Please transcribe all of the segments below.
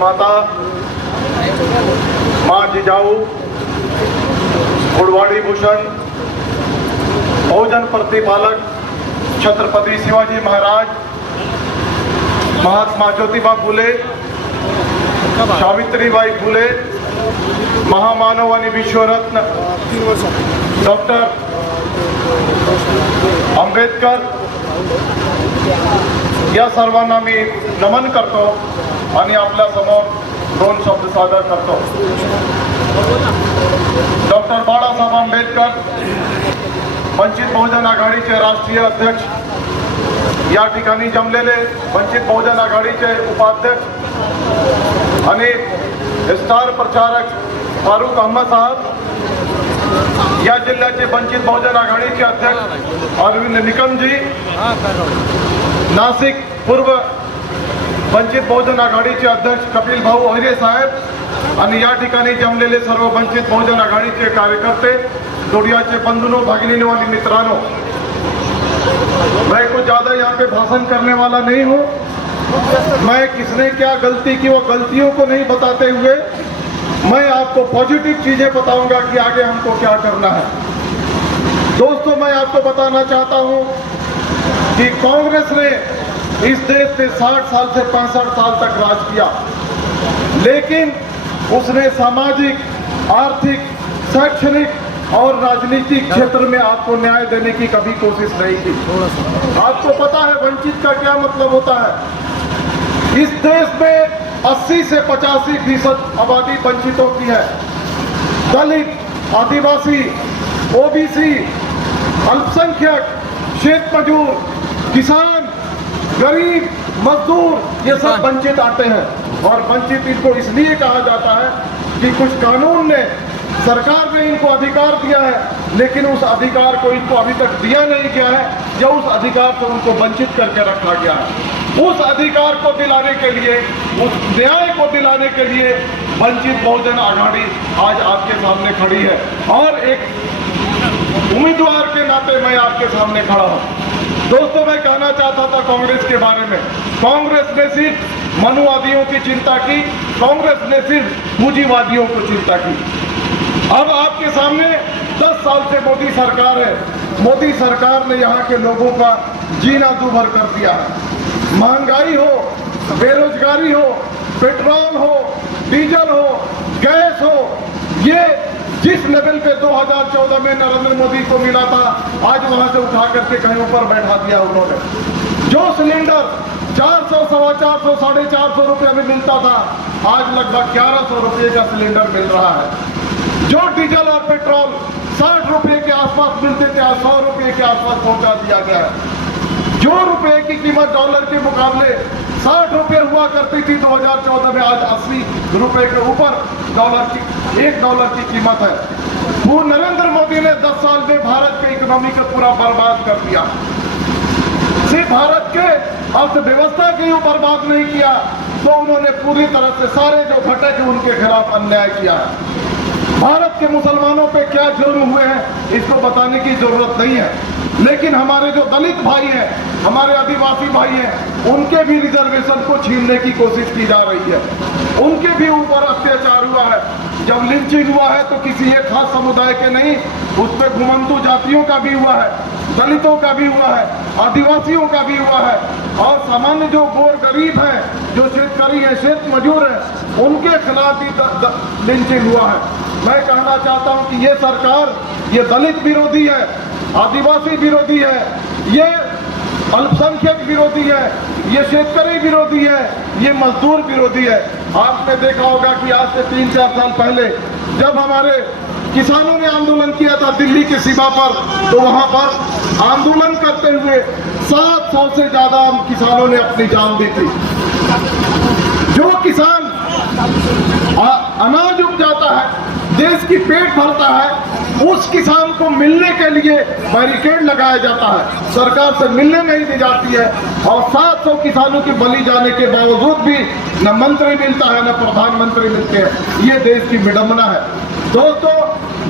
माता माँ जिजाऊ गुड़वाड़ी भूषण बहुजन प्रतिपालक छत्रपति शिवाजी महाराज, महात्मा ज्योतिबा फुले, सावित्रीबाई फुले, महामानव आणि विश्वरत्न डॉक्टर आंबेडकर या सर्वांना मी नमन करतो आणि आपल्या समोर दोन शब्द सादर करतो. डॉक्टर बाळासाहेब आंबेडकर वंचित बहुजन आघाडीचे राष्ट्रीय अध्यक्ष, या ठिकाणी जमलेले वंचित बहुजन आघाडीचे उपाध्यक्ष आणि स्टार प्रचारक फारूक अहमद साहब, या जिल्ह्याचे वंचित बहुजन आघाडीचे अध्यक्ष अरविंद निकम जी, नाशिक पूर्व वंचित बहुजन आघाडीचे अध्यक्ष कपिल भाऊ अहिरे साहेब आणि या ठिकाणी जमलेले सर्व वंचित बहुजन आघाडीचे कार्यकर्ते, जोड़ियाचे बंधुओं, भगिनीनों वाली मित्रांनो, मैं कुछ ज्यादा यहाँ पे भाषण करने वाला नहीं हूँ. मैं किसने क्या गलती की वो गलतियों को नहीं बताते हुए मैं आपको पॉजिटिव चीजें बताऊंगा कि आगे हमको क्या करना है. दोस्तों, मैं आपको बताना चाहता हूं कि कांग्रेस ने इस देश से 60 साल से 65 साल तक राज किया, लेकिन उसने सामाजिक, आर्थिक, शैक्षणिक और राजनीतिक क्षेत्र में आपको न्याय देने की कभी कोशिश नहीं की. आपको पता है वंचित का क्या मतलब होता है. इस देश में 80 से 85% आबादी वंचितों की है. दलित, आदिवासी, ओबीसी, अल्पसंख्यक, खेत मजदूर, किसान, गरीब, मजदूर, ये सब वंचित आते हैं. और वंचित इनको इसलिए कहा जाता है कि कुछ कानून ने, सरकार ने इनको अधिकार दिया है, लेकिन उस अधिकार को इनको अभी तक दिया नहीं गया है, या उस अधिकार से उनको वंचित करके रखा गया है. उस अधिकार को दिलाने के लिए, उस न्याय को दिलाने के लिए वंचित बहुजन आघाड़ी आज आपके सामने खड़ी है. और एक उम्मीदवार के नाते मैं आपके सामने खड़ा हूं. दोस्तों, मैं कहना चाहता था कांग्रेस के बारे में, कांग्रेस ने सिर्फ मनुवादियों की चिंता की, कांग्रेस ने सिर्फ पूंजीवादियों को चिंता की. अब आपके सामने 10 साल से मोदी सरकार है. मोदी सरकार ने यहाँ के लोगों का जीना दूभर कर दिया है. महंगाई हो, बेरोजगारी हो, पेट्रोल हो, डीजल हो, गैस हो, ये जिस लेवल पे 2014 में नरेंद्र मोदी को मिला था, आज वहां से उठा करके कहीं ऊपर बैठा दिया उन्होंने. जो सिलेंडर 400, 450, 450 रुपये में मिलता था, आज लगभग 1100 रुपये का सिलेंडर मिल रहा है. जो डीजल और पेट्रोल 60 रुपये के आसपास मिलते थे, आज 100 रुपये के आसपास पहुंचा दिया गया है. जो रुपए की कीमत डॉलर के मुकाबले 60 रुपये हुआ करती थी 2014 में, आज 80 रुपये के ऊपर $1 की कीमत है. वो नरेंद्र मोदी ने 10 साल में भारत के इकोनॉमी को पूरा बर्बाद कर दिया. सिर्फ भारत के अर्थव्यवस्था के ऊपर बर्बाद नहीं किया, तो उन्होंने पूरी तरह से सारे जो घटक हैं उनके खिलाफ अन्याय किया है. भारत के मुसलमानों पे क्या जुर्म हुए हैं इसको बताने की जरूरत नहीं है, लेकिन हमारे जो दलित भाई हैं, हमारे आदिवासी भाई हैं, उनके भी रिजर्वेशन को छीनने की कोशिश की जा रही है. उनके भी ऊपर अत्याचार हुआ है. जब लिंचिंग हुआ है तो किसी एक खास समुदाय के नहीं, उस पर घुमंतु जातियों का भी हुआ है, दलितों का भी हुआ है, आदिवासियों का भी हुआ है, और सामान्य जो गोर गरीब हैं, जो शेतकारी हैं, खेत मजदूर हैं, उनके खिलाफ भी लिंचिंग हुआ है. मैं कहना चाहता हूं कि ये सरकार, ये दलित विरोधी है, आदिवासी विरोधी है, ये अल्पसंख्यक विरोधी है, ये शेतकारी विरोधी है, ये मजदूर विरोधी है. आपने देखा होगा कि आज से 3-4 साल पहले जब हमारे किसानों ने आंदोलन किया था दिल्ली की सीमा पर, तो वहां पर आंदोलन करते हुए 700 से ज्यादा किसानों ने अपनी जान दी थी. जो किसान अनाज उपजाता है, देश की पेट भरता है, उस किसान को मिलने के लिए बैरिकेड लगाया जाता है, सरकार से मिलने नहीं दी जाती है. और 700 किसानों की बलि जाने के बावजूद भी न मंत्री मिलता है, न प्रधानमंत्री मिलते हैं. ये देश की विडंबना है. दोस्तों,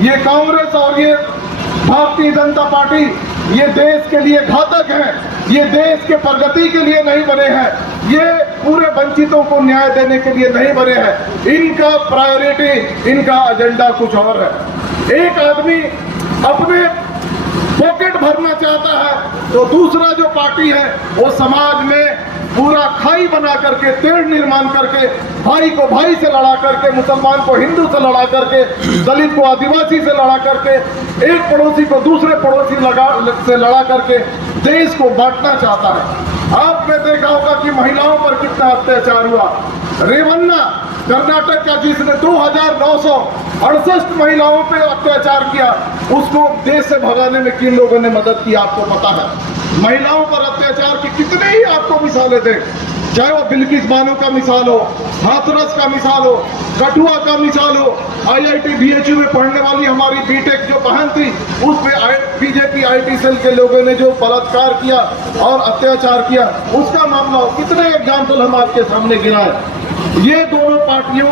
ये कांग्रेस और ये भारतीय जनता पार्टी ये देश के लिए घातक हैं, ये देश के प्रगति के लिए नहीं बने हैं, ये पूरे वंचितों को न्याय देने के लिए नहीं बने हैं। इनका प्रायोरिटी, इनका एजेंडा कुछ और है। एक आदमी अपने पॉकेट भरना चाहता है तो दूसरा जो पार्टी है वो समाज में पूरा खाई बना करके, तेड़ निर्माण करके, भाई को भाई से लड़ा करके, मुसलमान को हिंदू से लड़ा करके, दलित को आदिवासी से लड़ा करके, एक पड़ोसी को दूसरे पड़ोसी से लड़ा करके देश को बांटना चाहता है। आपने देखा होगा कि महिलाओं पर कितना अत्याचार हुआ। रेवन्ना कर्नाटक का, जिसने 2968 महिलाओं पे अत्याचार किया, उसको देश से भगाने में किन लोगों ने मदद की आपको पता है। महिलाओं पर अत्याचार की कितने ही आपको मिसालें दें, चाहे वो बिल्किस बानो का मिसाल हो, हाथरस का मिसाल हो, कठुआ का मिसाल हो, IIT BHU में पढ़ने वाली हमारी बीटेक जो बहन थी, उस पे बीजेपी IT सेल के लोगों ने जो बलात्कार किया और अत्याचार किया, उसका मामला हो। कितने एग्जाम्पल हम आपके सामने गिनाए। ये दोनों पार्टियों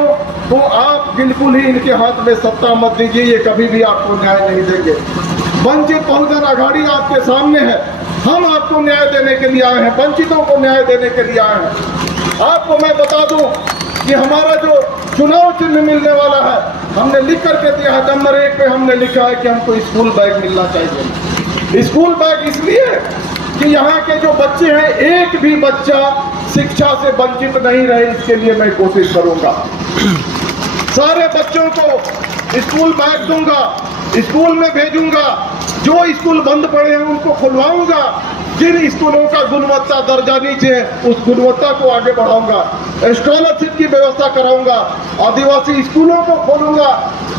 को आप बिल्कुल ही इनके हाथ में सत्ता मत दीजिए, ये कभी भी आपको न्याय नहीं देंगे। वंचित बहुजन आघाड़ी आपके सामने है, हम आपको न्याय देने के लिए आए हैं, वंचितों को न्याय देने के लिए आए हैं। आपको मैं बता दूं कि हमारा जो चुनाव चिन्ह मिलने वाला है, हमने लिख करके दिया है। नंबर 1 पे हमने लिखा है कि हमको स्कूल बैग मिलना चाहिए। स्कूल बैग इसलिए कि यहाँ के जो बच्चे हैं, एक भी बच्चा शिक्षा से वंचित नहीं रहे, इसके लिए मैं कोशिश करूंगा। सारे बच्चों को स्कूल बैग दूंगा, स्कूल में भेजूंगा। जो स्कूल बंद पड़े हैं उनको खुलवाऊंगा। जिन स्कूलों का गुणवत्ता दर्जा नीचे है, उस गुणवत्ता को आगे बढ़ाऊंगा। स्कॉलरशिप की व्यवस्था कराऊंगा, आदिवासी स्कूलों को खोलूंगा,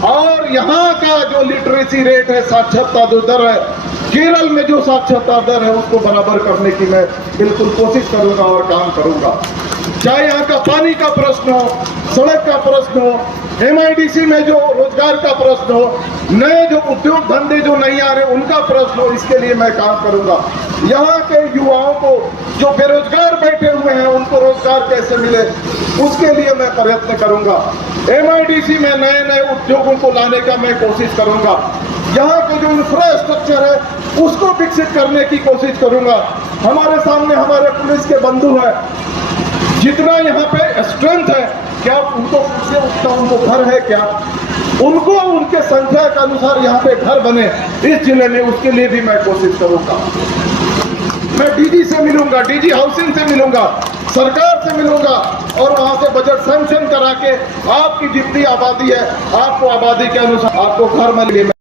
और यहाँ का जो लिटरेसी रेट है, साक्षरता जो दर है, केरल में जो साक्षरता दर है, उसको बराबर करने की मैं बिल्कुल कोशिश करूंगा और काम करूंगा। चाहे यहाँ का पानी का प्रश्न हो, सड़क का प्रश्न हो, MIDC में जो रोजगार का प्रश्न हो, नए जो उद्योग धंधे जो नहीं आ रहे उनका प्रश्न हो, इसके लिए मैं काम करूंगा। यहाँ के युवाओं को जो बेरोजगार बैठे हुए हैं, उनको रोजगार कैसे मिले, उसके लिए मैं प्रयत्न करूंगा। MIDC में नए नए उद्योगों को लाने का मैं कोशिश करूंगा। यहाँ के जो इंफ्रास्ट्रक्चर है, उसको विकसित करने की कोशिश करूंगा। हमारे सामने हमारे पुलिस के बंधु है, जितना यहाँ पे स्ट्रेंथ है, क्या उनको उतना उनको घर है क्या? उनको उनके संख्या के अनुसार यहाँ पे घर बने इस जिले में, उसके लिए भी मैं कोशिश करूंगा। मैं DG से मिलूंगा, DG हाउसिंग से मिलूंगा, सरकार से मिलूंगा, और वहां से बजट सैंक्शन करा के आपकी जितनी आबादी है, आपको आबादी के अनुसार आपको घर मिलेंगे।